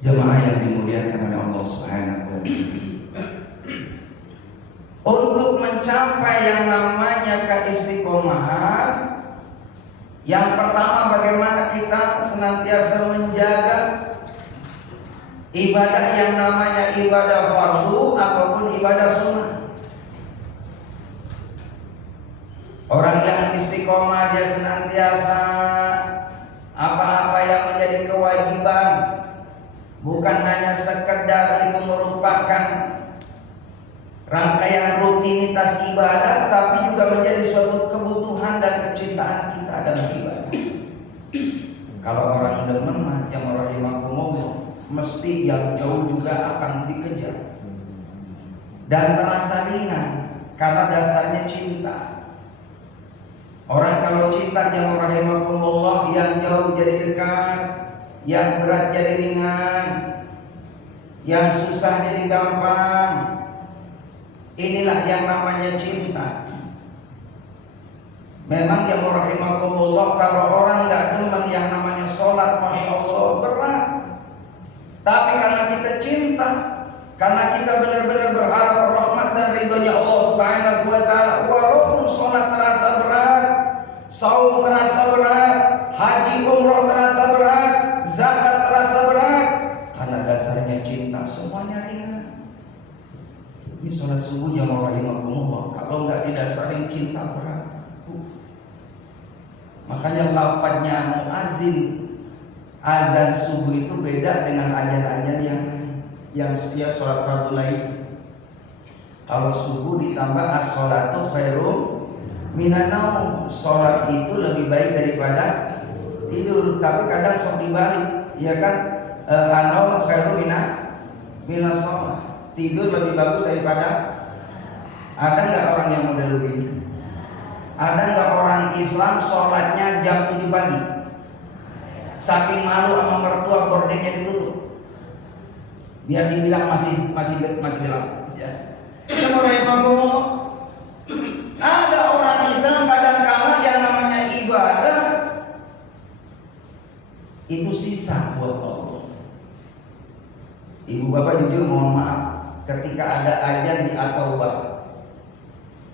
Jemaah yang dimuliakan oleh Allah Subhanahu wa Ta'ala, untuk mencapai yang namanya keistiqomahan, yang pertama bagaimana kita senantiasa menjaga ibadah yang namanya ibadah fardu ataupun ibadah sunnah. Orang yang istiqomah dia senantiasa apa-apa yang menjadi kewajiban, bukan hanya sekedar itu merupakan rangkaian rutinitas ibadah, tapi juga menjadi suatu kebutuhan dan kecintaan kita dalam ibadah. Kalau orang demen mah yang rahimakumullah, mesti yang jauh juga akan dikejar dan terasa ringan karena dasarnya cinta. Orang kalau cinta yang rahimakumullah, yang jauh jadi dekat, yang berat jadi ringan, yang susah jadi gampang. Inilah yang namanya cinta. Memang yang rahimakumullah, kalau orang nggak demen yang namanya sholat, masya Allah berat. Tapi karena kita cinta, karena kita benar-benar berharap rahmat dan ridhonya Allah Subhanahu wa Ta'ala, walaupun sholat terasa berat, saum terasa berat, haji umroh terasa berat, zakat terasa berat, karena dasarnya cinta, semuanya ringan. Ini sholat subuh jamaah rahimakumullah, kalau nggak didasarin cinta berat. Makanya lafadznya muazin azan subuh itu beda dengan azan-azan yang setia sholat fardu lain. Kalau subuh ditambah as-sholatu khairum minan naum, sholat itu lebih baik daripada tidur. Tapi kadang sok dibalik, ya kan? An-naum khairum minas sholat, tidur lebih bagus daripada. Ada nggak orang yang model begini? Ada nggak orang Islam sholatnya jam 7 pagi, saking malu sama mertua gordengnya ditutup, biar dibilang masih gelap. Ya. Kita mau ada orang Islam kadang-kala yang namanya ibadah itu sisa buat Allah. Ibu bapak jujur mohon maaf, ketika ada azan di At-Taubah,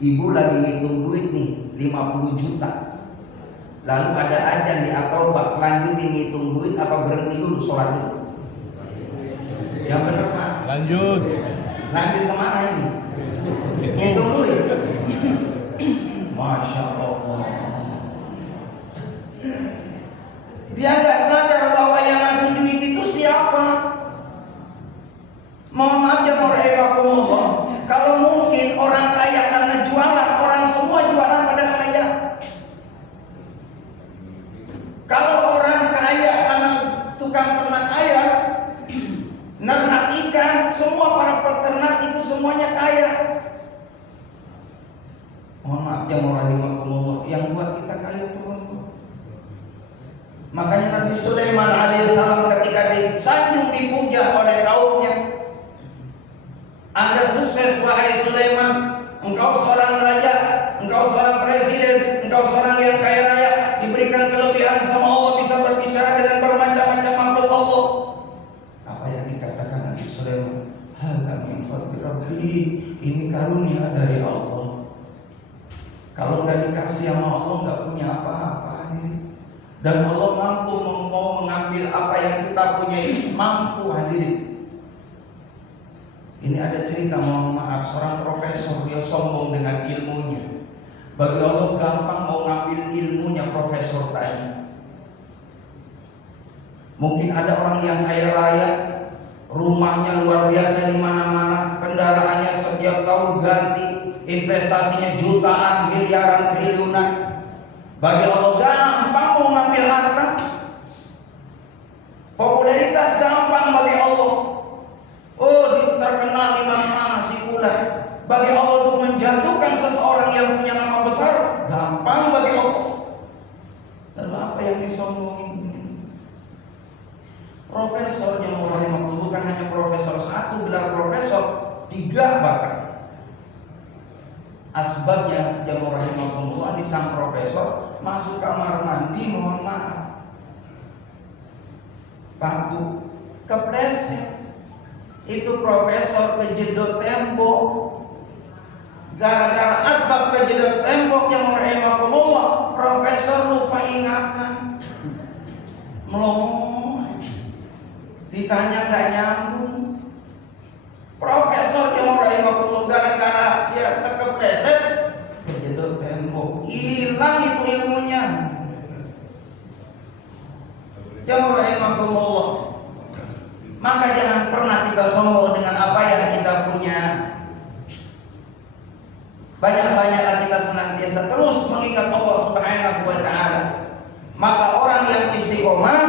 ibu lagi ngitung duit nih 50 juta, lalu ada azan di At-Taubah, lanjutin ngitung duit apa berhenti dulu sholat dulu? Yang benar Pak? Lanjut kemana ini? Ngitung duit. Masya Allah. Dia nggak sadar bahwa yang ngasih duit itu siapa. Mohon maaf jemaah rahimakumullah, kalau mungkin orang kaya karena jualan, orang semua jualan pada kaya. Kalau orang kaya karena tukang ternak ayam, nernak ikan, semua para peternak itu semuanya kaya. Mohon maaf jemaah rahimakumullah, yang buat kita kaya itu Allah. Makanya Nabi Sulaiman alaihissalam ketika disanjung dipuja oleh kaumnya, Anda sukses wahai Sulaiman, engkau seorang raja, engkau seorang presiden, engkau seorang yang kaya raya, diberikan kelebihan sama Allah, bisa berbicara dengan bermacam-macam makhluk Allah. Apa yang dikatakan Nabi Sulaiman? Hadza min fadli Rabbi, ini karunia dari Allah. Kalau nggak dikasih sama Allah nggak punya apa-apa hadirin. Dan Allah mampu mau mengambil apa yang kita punya ini, mampu hadirin. Ini ada cerita, mohon maaf, seorang profesor, dia sombong dengan ilmunya. Bagi Allah gampang mau ngambil ilmunya profesor tadi. Mungkin ada orang yang kaya raya, rumahnya luar biasa di mana-mana, kendaraannya setiap tahun ganti, investasinya jutaan, miliaran, triliunan. Bagi Allah gampang mau ngambil harta. Popularitas gampang bagi Allah. Oh, terkenal di mana-mana si pula. Bagi Allah untuk menjatuhkan seseorang yang punya nama besar, gampang bagi Allah. Lalu apa yang disombongin? Profesor yang rahimahullah, bukan hanya profesor satu, gelar profesor 3 bahkan. Asbabnya yang rahimahullah, di sang profesor masuk kamar mandi, mohon maaf, Pak Bu, kepleset. Itu profesor kejedot tembok. Gara-gara asbab kejedot tembok yang rahimakumullah, profesor lupa ingatan. Melongo. Ditanya nggak nyambung. Profesor yang rahimakumullah gara-gara ya kepleset kejedot tembok, hilang itu ilmunya. Yang rahimakumullah. Maka jangan pernah kita sombong dengan apa yang kita punya. Banyak-banyaklah kita senantiasa terus mengingat Allah Subhanahu wa taala. Maka orang yang istiqomah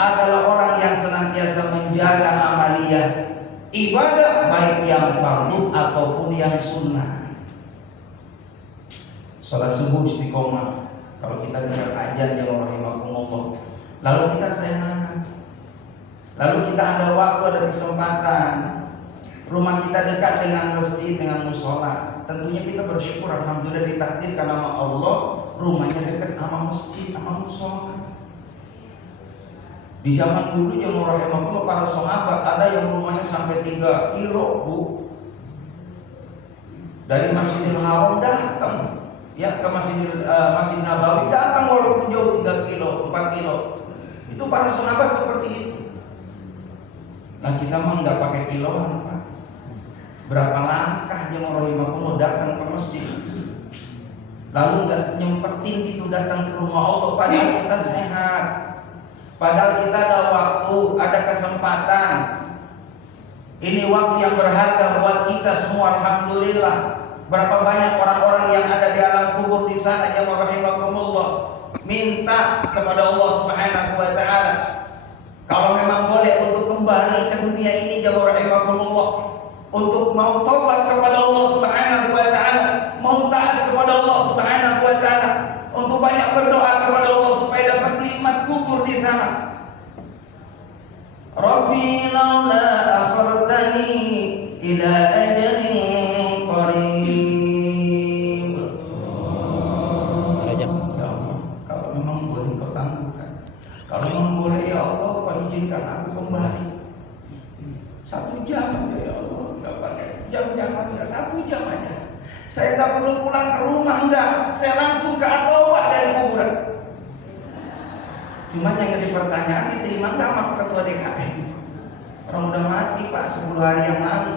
adalah orang yang senantiasa menjaga amaliyah ibadah, baik yang fardu ataupun yang sunnah. Salat subuh istiqomah. Kalau kita dengar azan ya rahimakumullah, lalu kita sehat, lalu kita ada waktu, ada kesempatan, rumah kita dekat dengan masjid, dengan musola, tentunya kita bersyukur, alhamdulillah ditakdirkan sama Allah rumahnya dekat sama masjid, sama musola. Di zaman dulu yang rahimakumullah para sahabat ada yang rumahnya sampai 3 kilo, Bu. Dari Masjidil Haram datang ya ke Masjid Nabawi, datang walaupun jauh 3 kilo, 4 kilo. Itu para sahabat seperti itu. Nah kita mah nggak pakai kiloan, Pak. Berapa langkah yang rahimakumullah datang ke masjid, lalu nggak nyempetin itu datang ke rumah Allah, padahal kita sehat, padahal kita ada waktu, ada kesempatan. Ini waktu yang berharga buat kita semua, alhamdulillah. Berapa banyak orang-orang yang ada di alam kubur di sana yang rahimakumullah minta kepada Allah Subhanahu wa taala kalau memang boleh untuk kembali ke dunia ini, jamaah rahimakumullah, untuk mau tobat kepada Allah Subhanahu wa taala, mau taat kepada Allah Subhanahu wa taala, untuk banyak berdoa kepada Allah supaya dapat nikmat kubur di sana. Rabbi laula akhartani ila ajalin qarib. Rajab. Ya Allah, kalau memang boleh kau tangguhkan. Kalau memang boleh ya Allah, kau izinkan aku kembali. 1 jam aja ya Allah, enggak pakai jam-jaman, enggak 1 jam aja. Saya enggak perlu pulang ke rumah, enggak. Saya langsung ke At-Taubah dari kuburan. Cuma yang jadi pertanyaan, diterima enggak sama ketua DKM? Orang udah mati Pak 10 hari yang lalu.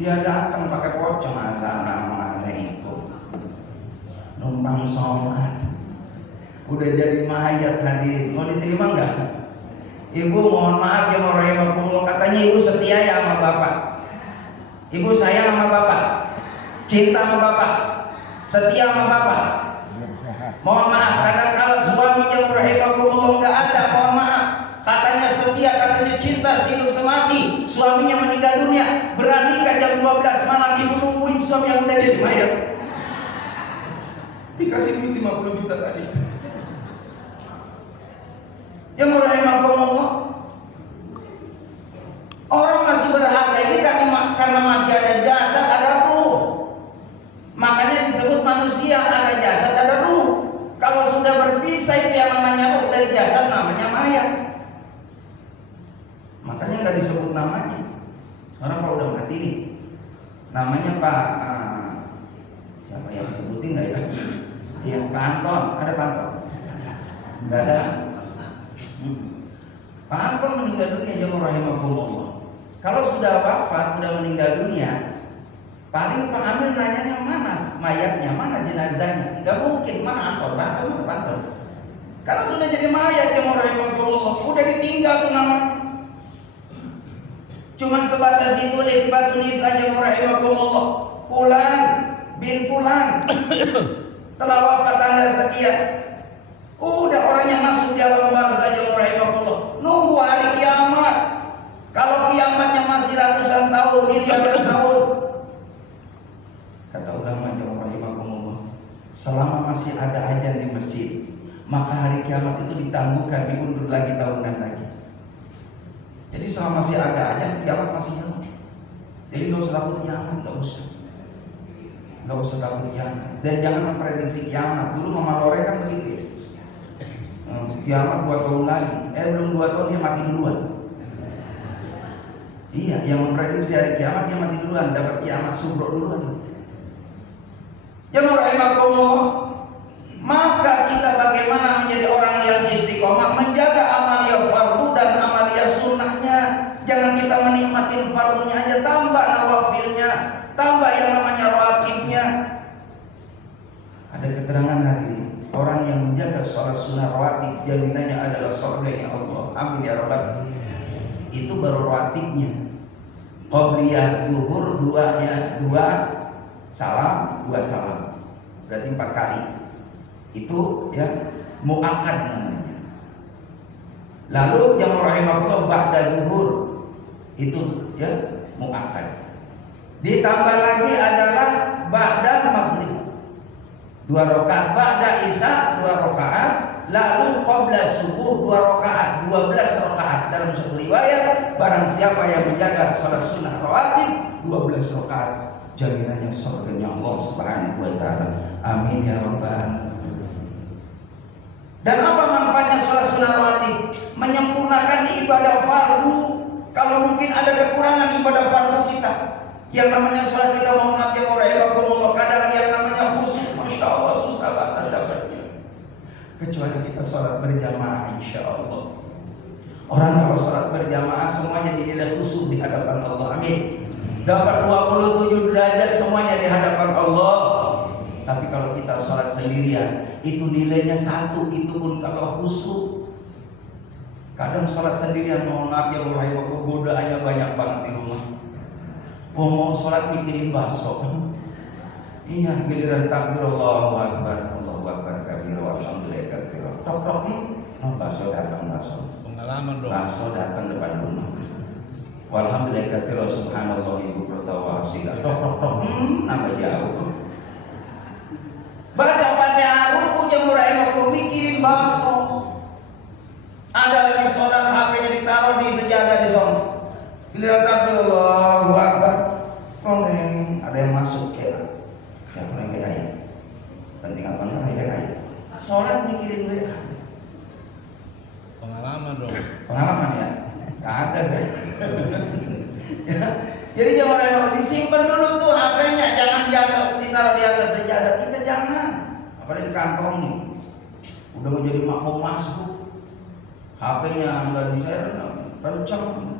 Dia datang pakai pocong, assalamualaikum, numpang sholat, udah jadi mayat hadirin, mau diterima enggak? Ibu mohon maaf ya rahimakumullah, katanya ibu setia ya sama bapak, ibu sayang sama bapak, cinta sama bapak, setia sama bapak. Mohon maaf, kadang kala suaminya rahimakumullah enggak ada, mohon maaf, katanya setia, katanya cinta sehidup semati, suaminya meninggal dunia, berani ke jam 12 malam ibu nungguin suami yang udah jadi mayat, dikasih duit 50 juta tadi. Yang rahimakumullah, orang masih berharga ini karena masih ada jasad, ada ruh. Makanya disebut manusia ada jasad, ada ruh. Kalau sudah berpisah itu yang namanya ruh dari jasad, namanya mayat. Makanya nggak disebut namanya. Orang kalau udah mati nih, namanya Pak siapa yang disebutin nggak ya? Yang Pak Anton, ada Pak Anton? Nggak ada. Pak Anton meninggal dunia, jemaah rahimakumullah. Kalau sudah wafat, sudah meninggal dunia, paling Pak Amil nanyanya mana mayatnya, mana jenazahnya? Nggak mungkin, mana Anton, Pak Anton, Pak Anton. Karena sudah jadi mayat, jemaah rahimakumullah, udah ditinggal tuh namanya. Cuman sebatas ditulis batu nisan, jemaah rahimakumullah, Fulan bin Fulan telah wafat tanggal sekian. Udah orangnya masuk di alam barzah, jemaah rahimakumullah, nunggu hari kiamat. Kalau kiamatnya masih ratusan tahun, miliaran tahun. Kata ulama, jemaah rahimakumullah, selama masih ada azan di masjid, maka hari kiamat itu ditangguhkan, diundur lagi tahunan lagi. Jadi selama masih ada azan, kiamat masih jauh. Jadi nggak usah takut kiamat, nggak usah takut kiamat. Dan jangan memprediksi kiamat. Dulu Mama Lore kan begitu ya. Kiamat 2 tahun lagi, belum 2 tahun dia mati duluan. Iya, yang memprediksi hari kiamat dia mati duluan, dapat kiamat subuh duluan. Jemaah rahimakumullah, maka kita bagaimana menjadi orang yang istiqomah menjaga amaliyah fardu dan amaliyah sunnahnya. Jangan kita menikmati fardunya aja, tambah nawafilnya, tambah yang namanya rawatibnya. Ada keterangan hari ini, orang yang menjaga sholat sunnah rawatib jaminannya adalah surganya Allah. Amin ya rabbal. Itu baru rawatibnya. Qobliyah zuhur dua salam, berarti 4 kali. Itu ya muakkad namanya. Lalu yang rahimahullah ba'da zuhur itu ya muakkad. Ditambah lagi adalah ba'da maghrib 2 rakaat, ba'da isya 2 rakaat, lalu qabla subuh 2 rakaat, 12 rakaat. Dalam satu riwayat, barang siapa yang menjaga salat sunnah rawatib 12 rakaat, jaminannya surganya Allah Subhanahu wa taala. Amin ya rabbal alamin. Dan apa manfaatnya salat sunnah rawatib? Menyempurnakan ibadah fardu. Kalau mungkin ada kekurangan ibadah fardu kita, yang namanya salat kita mohon maaf ya Allah, kadang yang namanya khusyuk, masya Allah susah banget dapatnya. Kecuali kita salat berjamaah, insya Allah. Orang kalau salat berjamaah semuanya dinilai khusyuk di hadapan Allah. Amin. Dapat 27 derajat semuanya di hadapan Allah. Tapi kalau kita sholat sendirian, itu nilainya 1, itu pun kalau khusyuk. Kadang sholat sendirian, mohon maaf ya Allah, godaannya banyak banget di rumah. Mau sholat mikirin bakso. Iya, giliran takbir Allahu Akbar kabir, alhamdulillah kabir. Tok bakso datang, pengalaman dong. Bakso datang depan rumah. Walhamdulillah katsira subhanallah ibu pertawa asila. Tok nambah jauh. Baca Fatihah ruku jemurain waktu mikirin bakso. Ada lagi sholat HP-nya ditaruh di sejadah di sono. Giliran takbir Allahu Akbar. Ada yang masuk ya. Yang mulai kayak penting apa enggak ya. Sholat mikirin WA. Pengalaman dong. Pengalaman ya. Kagak deh. Ya. Jadi jemaah disimpan dulu tuh HP-nya, jangan ditaruh di atas sejadah. Kita jangan. Apalagi dikantongin. Udah menjadi mafhum masuk. HP-nya enggak di-share, kencang.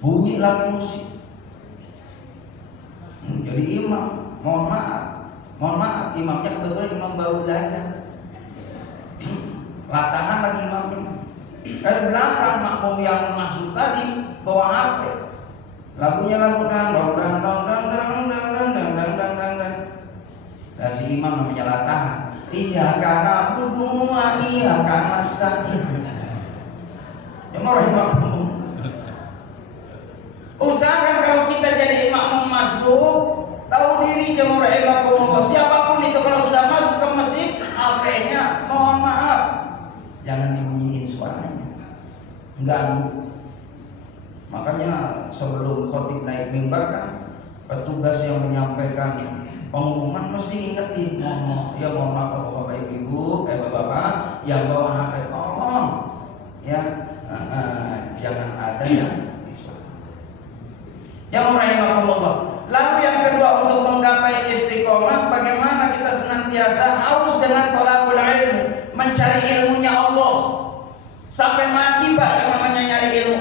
Bunyi lagi musik. Jadi imam, mohon maaf, imamnya kebetulan imam baru belajar. Latahan lagi imamnya. Dari belakang makmum yang masuk tadi bawa HP. Lagunya lagu dang. Lah si imam namanya latahan. Iyyaka na'budu wa iyyaka nasta'in. Ya marhaban. Usahakan kalau kita jadi makmum masbuk, tahu diri jemaah rahimakumullah. Siapapun itu kalau sudah masuk ke masjid, HP-nya mohon maaf, jangan dibunyiin suaranya, ganggu. Makanya sebelum khotib naik mimbar kan, petugas yang menyampaikan pengumuman mesti ingetin, mohon maaf bapak ibu, bapak yang bawa HP tolong ya, jangan ada yang yang rahimahullah. Lalu yang kedua, untuk menggapai istiqomah, bagaimana kita senantiasa haus dengan thalabul ilmu, mencari ilmunya Allah. Sampai mati Pak yang namanya nyari ilmu.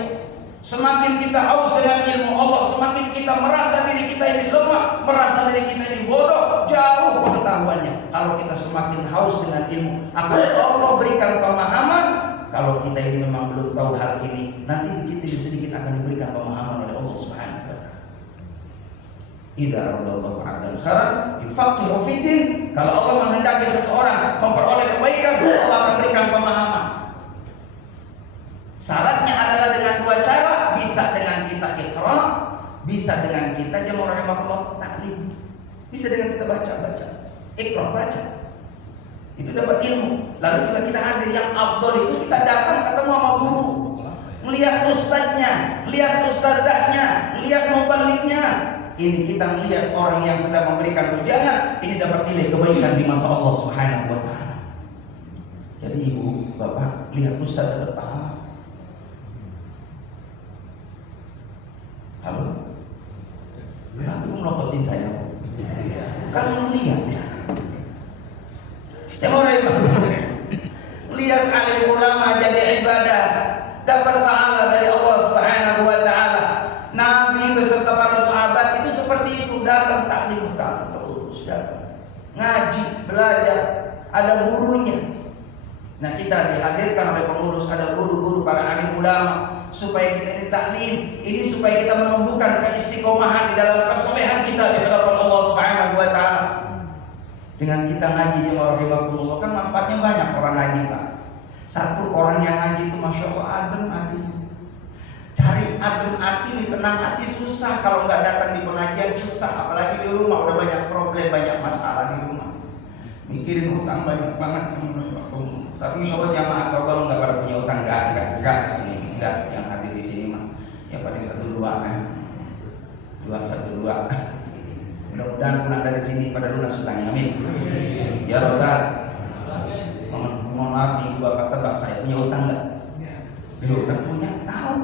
Semakin kita haus dengan ilmu Allah, semakin kita merasa diri kita ini lemah, merasa diri kita ini bodoh, jauh pengetahuannya. Kalau kita semakin haus dengan ilmu, akan Allah berikan pemahaman. Kalau kita ini memang belum tahu hal ini, nanti sedikit akan diberikan pemahaman oleh Allah Subhanahu wa taala. Idza radallahu 'abdan khairan yufaqihu fid din. Kalau Allah menghendaki seseorang memperoleh kebaikan, Allah akan berikan pemahaman. Syaratnya adalah dengan 2 cara, bisa dengan kita iqra, bisa dengan kita jamaah rahimahullah taklim. Bisa dengan kita baca. Iqra, baca. Itu dapat ilmu. Lalu juga kita hadir, yang afdol itu kita datang ketemu sama guru, melihat ustadznya, lihat ustadzahnya, lihat muballignya. Ini kita melihat orang yang sedang memberikan ujangan, ini dapat nilai kebaikan di mata Allah Subhanahu wa taala. Jadi ibu, bapak, lihat ustadz dapat pahala. nototin saya. Kan suruh lihat ya. Yang mau lihat alim ulama jadi ibadah, dapat pahala dari Allah Subhanahu wa taala. Nabi beserta para sahabat itu seperti itu, datang taklim terus datang. Ngaji, belajar, ada gurunya. Nah, kita dihadirkan oleh pengurus, ada guru-guru para alim ulama supaya kita ini taklim, ini supaya kita menumbuhkan keistiqomahan di dalam kesolehan kita di hadapan Allah Subhanahu wa taala. Dengan kita ngaji ya rahimahullah, kan manfaatnya banyak orang ngaji, Pak. Satu, orang yang ngaji itu masya Allah adem hati. Cari adem hati, tenang hati susah. Kalau nggak datang di pengajian susah, apalagi di rumah udah banyak problem, banyak masalah di rumah. Mikirin utang banyak banget. Tapi insya Allah jamaah kalau nggak pada punya utang, enggak yang hadir di sini mah ya paling 1-2 1-2. Mudah-mudahan pulang dari sini pada lunas utangnya, amin. Ya Rabbal. Mohon maaf nih bapak tebak, saya punya utang nggak? Punya utang, punya, tahu.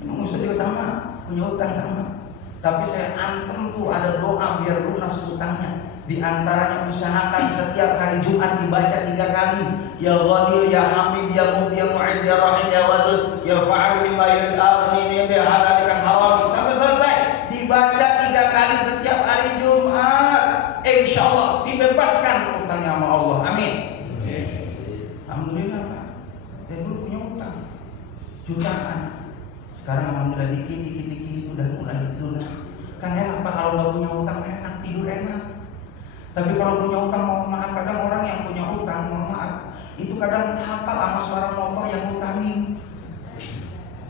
Emang Ustaz juga sama, punya utang sama. Tapi saya antem tuh ada doa biar lunas utangnya. Di antaranya usahakan setiap hari Jumat dibaca 3 kali. Ya Ghani, Ya Hamid, Ya Mubdi, Ya Mu'id, Ya Rahim, Ya Wadud, Ya Fa'alu lima yurid aghni, Ya halalikan haram, sampai selesai. Dibaca 3 kali setiap hari Jumat. Insya Allah dibebaskan utangnya sama Allah. Amin. Alhamdulillah Pak. Saya dulu punya utang jutaan. Sekarang alhamdulillah dikit udah mulai lunas. Kan enak Pak, kalau nggak punya utang enak, tidur enak. Tapi kalau punya utang, mohon maaf, kadang orang yang punya utang, mohon maaf, itu kadang hafal sama suara motor yang utangin.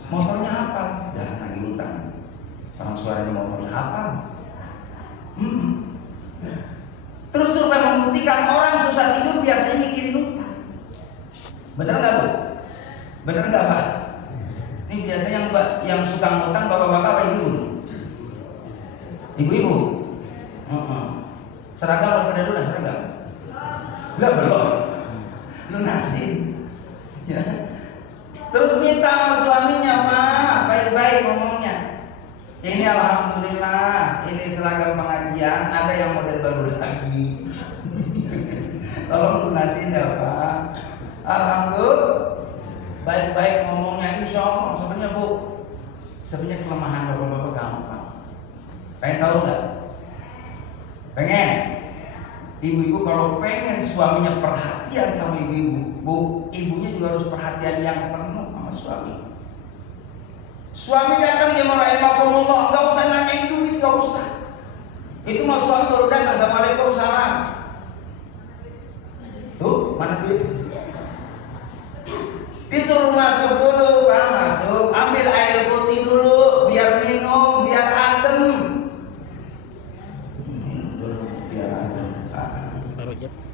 Motornya hafal, dah lagi utang. Orang suaranya motornya hafal. Terus supaya membuktikan orang susah tidur biasanya mikirin utang. Benar nggak Bu? Benar nggak Pak? Ini biasanya yang suka ngutang bapak-bapak apa ibu? Ibu-ibu. Seragam udah pada lunas seragam? Belum. Lunasin. Ya. Terus minta sama suaminya, Pak, baik-baik ngomongnya. Ini alhamdulillah, ini seragam pengajian, ada yang model baru lagi. Tolong lunasin ya Pak. Alhamdulillah, baik-baik ngomongnya, insya Allah. Sebenarnya Bu, sebenarnya kelemahan bapak-bapak kamu Pak. Pengen tahu nggak? Pengen? Ibu-ibu kalau pengen suaminya perhatian sama ibu-ibu, Bu, ibunya juga harus perhatian yang penuh sama suami. Suami datang dia merahimahumullah, nggak usah nanyain duit, nggak usah. Itu mau suami baru datang, assalamualaikum salam. Tuh, mana duit? Disuruh masuk dulu, Pak, masuk. Ambil air putih dulu, biar minum, biar adem. Minum dulu, biar adem.